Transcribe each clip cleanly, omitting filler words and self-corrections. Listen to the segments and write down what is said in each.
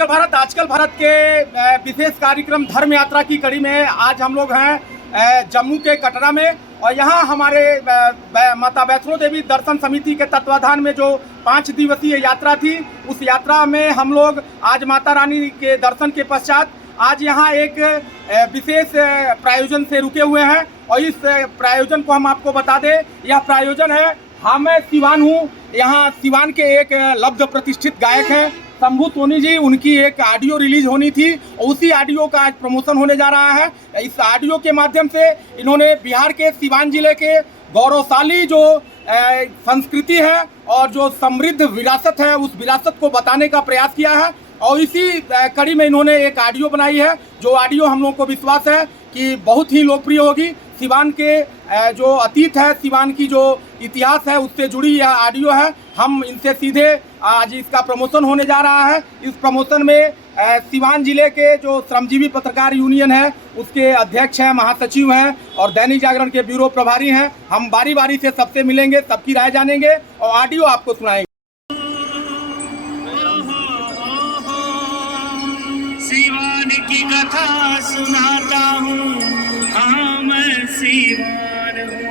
आजकल भारत के विशेष कार्यक्रम धर्म यात्रा की कड़ी में आज हम लोग हैं जम्मू के कटरा में। और यहाँ हमारे माता वैष्णो देवी दर्शन समिति के तत्वाधान में जो 5 दिवसीय यात्रा थी, उस यात्रा में हम लोग आज माता रानी के दर्शन के पश्चात आज यहाँ एक विशेष प्रायोजन से रुके हुए हैं। और इस प्रायोजन को हम आपको बता दें, यह प्रायोजन है हाँ मैं सिवान हूँ। यहाँ सिवान के एक लब्ध प्रतिष्ठित गायक हैं शंभू सोनी जी, उनकी एक ऑडियो रिलीज होनी थी और उसी ऑडियो का आज प्रमोशन होने जा रहा है। इस ऑडियो के माध्यम से इन्होंने बिहार के सिवान जिले के गौरवशाली जो संस्कृति है और जो समृद्ध विरासत है, उस विरासत को बताने का प्रयास किया है। और इसी कड़ी में इन्होंने एक ऑडियो बनाई है, जो ऑडियो हम लोगों को विश्वास है कि बहुत ही लोकप्रिय होगी। सिवान के जो अतीत है, सिवान की जो इतिहास है, उससे जुड़ी यह ऑडियो है। हम इनसे सीधे आज इसका प्रमोशन होने जा रहा है। इस प्रमोशन में सिवान जिले के जो श्रमजीवी पत्रकार यूनियन है, उसके अध्यक्ष हैं, महासचिव हैं और दैनिक जागरण के ब्यूरो प्रभारी हैं। हम बारी बारी से सबसे मिलेंगे, सबकी राय जानेंगे और ऑडियो आपको सुनाएंगे। सिवान की कथा सुनाता हूँ, हाँ मैं सिवान हूँ।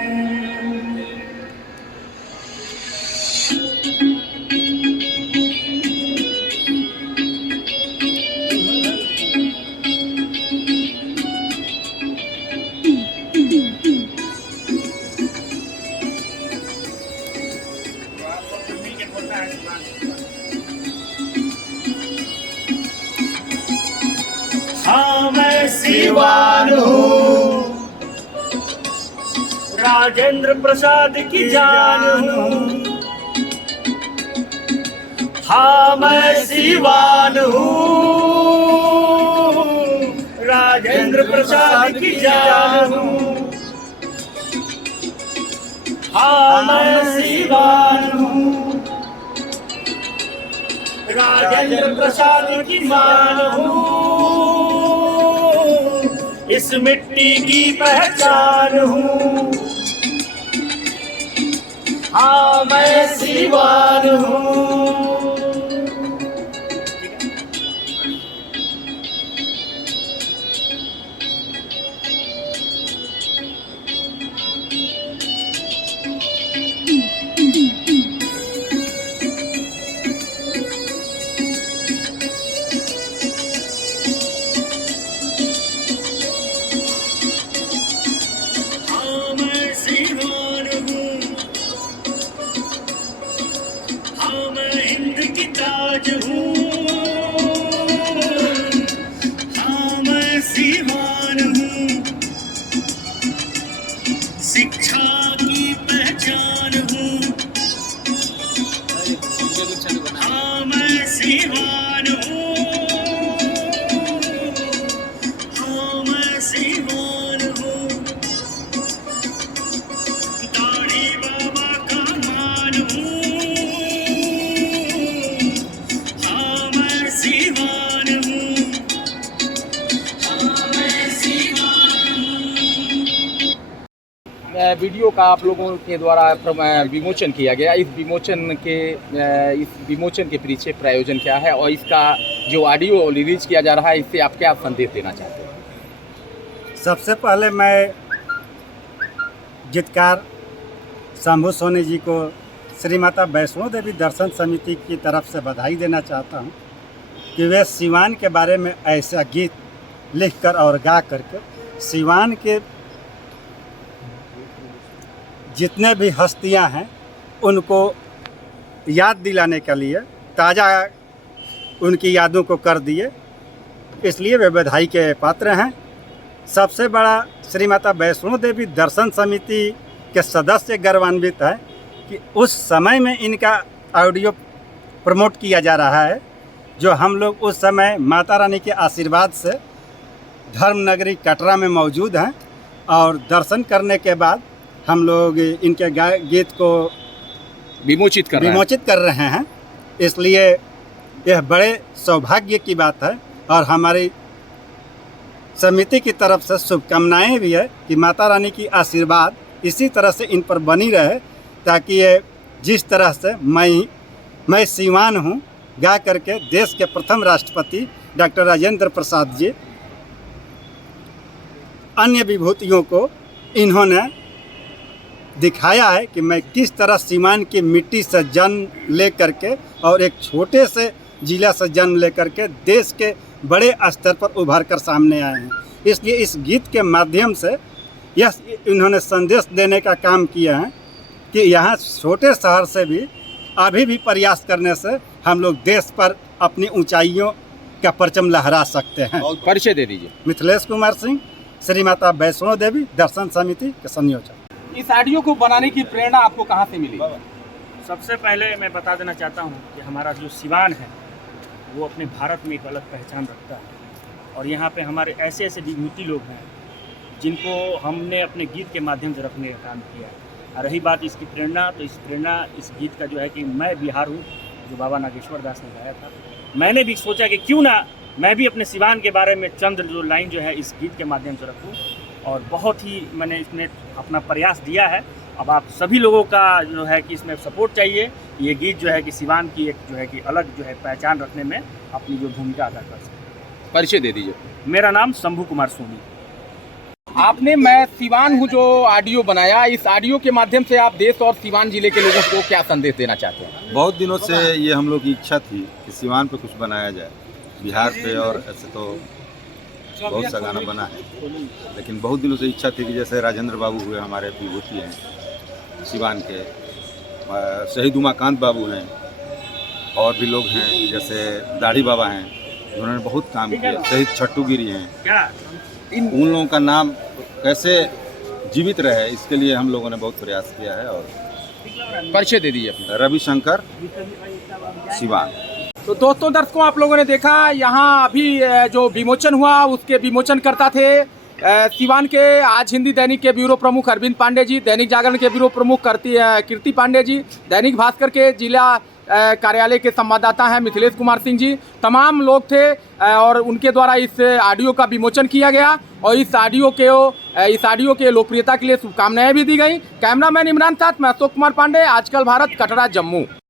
हाँ मैं सिवान हूँ, राजेंद्र प्रसाद की जान हूँ। हाँ मैं सिवान हूँ, राजेंद्र प्रसाद की जान हूँ। हाँ मैं सिवान हूँ, राजेंद्र प्रसाद की मान हूँ। इस मिट्टी की पहचान हूँ, हाँ मैं सिवान हूँ। ताज हूँ, हाँ मैं सिवान हूँ। शिक्षा की पहचान हूँ, हाँ मैं सिवान हूँ। हाँ मैं सिवान हूँ, दाढ़ी बाबा का मान हूँ। वीडियो का आप लोगों के द्वारा विमोचन किया गया। इस विमोचन के पीछे प्रायोजन क्या है और इसका जो ऑडियो रिलीज किया जा रहा है, इससे आप क्या संदेश देना चाहते हैं? सबसे पहले मैं गीतकार शंभू सोनी जी को श्री माता वैष्णो देवी दर्शन समिति की तरफ से बधाई देना चाहता हूं कि वे सिवान के बारे में ऐसा गीत लिखकर और गा करके सिवान के जितने भी हस्तियां हैं उनको याद दिलाने के लिए ताज़ा उनकी यादों को कर दिए, इसलिए वे बधाई के पात्र हैं। सबसे बड़ा श्री माता वैष्णो देवी दर्शन समिति के सदस्य गर्वान्वित है कि उस समय में इनका ऑडियो प्रमोट किया जा रहा है, जो हम लोग उस समय माता रानी के आशीर्वाद से धर्म नगरी कटरा में मौजूद हैं और दर्शन करने के बाद हम लोग इनके गीत को विमोचित कर रहे हैं। इसलिए यह बड़े सौभाग्य की बात है और हमारी समिति की तरफ से शुभकामनाएं भी है कि माता रानी की आशीर्वाद इसी तरह से इन पर बनी रहे, ताकि ये जिस तरह से मैं सिवान हूँ गा करके देश के प्रथम राष्ट्रपति डॉक्टर राजेंद्र प्रसाद जी, अन्य विभूतियों को इन्होंने दिखाया है कि मैं किस तरह सीवान की मिट्टी से जन्म ले करके और एक छोटे से जिला से जन्म ले करके देश के बड़े स्तर पर उभर कर सामने आए हैं। इसलिए इस गीत के माध्यम से यह इन्होंने संदेश देने का काम किया है कि यहाँ छोटे शहर से भी अभी भी प्रयास करने से हम लोग देश पर अपनी ऊंचाइयों का परचम लहरा सकते हैं। परिचय दे दीजिए। मिथिलेश कुमार सिंह, श्री माता वैष्णो देवी दर्शन समिति के संयोजक। इस ऑडियो को बनाने की प्रेरणा आपको कहाँ से मिली? सबसे पहले मैं बता देना चाहता हूँ कि हमारा जो सिवान है वो अपने भारत में एक अलग पहचान रखता है और यहाँ पे हमारे ऐसे ऐसे विभूति लोग हैं जिनको हमने अपने गीत के माध्यम से रखने का काम किया है। और रही बात इसकी प्रेरणा, तो इस गीत का जो है कि मैं बिहार हूँ, जो बाबा नागेश्वर दास ने गाया था। मैंने भी सोचा कि क्यों ना मैं भी अपने सिवान के बारे में चंद जो लाइन जो है इस गीत के माध्यम से रखूँ, और बहुत ही मैंने इसमें अपना प्रयास दिया है। अब आप सभी लोगों का जो है कि इसमें सपोर्ट चाहिए। ये गीत जो है कि सिवान की एक जो है कि अलग जो है पहचान रखने में अपनी जो भूमिका अदा कर सकते। परिचय दे दीजिए। मेरा नाम शंभू कुमार सोनी। आपने मैं सिवान हूँ जो ऑडियो बनाया, इस ऑडियो के माध्यम से आप देश और सिवान जिले के लोगों को क्या संदेश देना चाहते हैं? बहुत दिनों से ये हम लोग की इच्छा थी कि सिवान पे कुछ बनाया जाए। बिहार पे और ऐसे तो बहुत सा गाना बना है, लेकिन बहुत दिनों से इच्छा थी कि जैसे राजेंद्र बाबू हुए हमारे विभूति हैं सिवान के, शहीद उमाकांत बाबू हैं, और भी लोग हैं जैसे दाढ़ी बाबा हैं, उन्होंने बहुत काम किया। शहीद छट्टू गिरी हैं, उन लोगों का नाम कैसे जीवित रहे इसके लिए हम लोगों ने बहुत प्रयास किया है। और परिचय दे दीजिए अपना। रविशंकर, सिवान। तो दोस्तों, दर्शकों, आप लोगों ने देखा यहाँ अभी जो विमोचन हुआ उसके विमोचन करता थे सिवान के आज हिंदी दैनिक के ब्यूरो प्रमुख अरविंद पांडे जी, दैनिक जागरण के ब्यूरो प्रमुख कीर्ति पांडे जी, दैनिक भास्कर के जिला कार्यालय के संवाददाता हैं मिथिलेश कुमार सिंह जी, तमाम लोग थे और उनके द्वारा इस ऑडियो का विमोचन किया गया और इस ऑडियो के लोकप्रियता के लिए शुभकामनाएं भी दी गई। कैमरामैन इमरान साथ मैं अशोक कुमार पांडे, आजकल भारत, कटरा, जम्मू।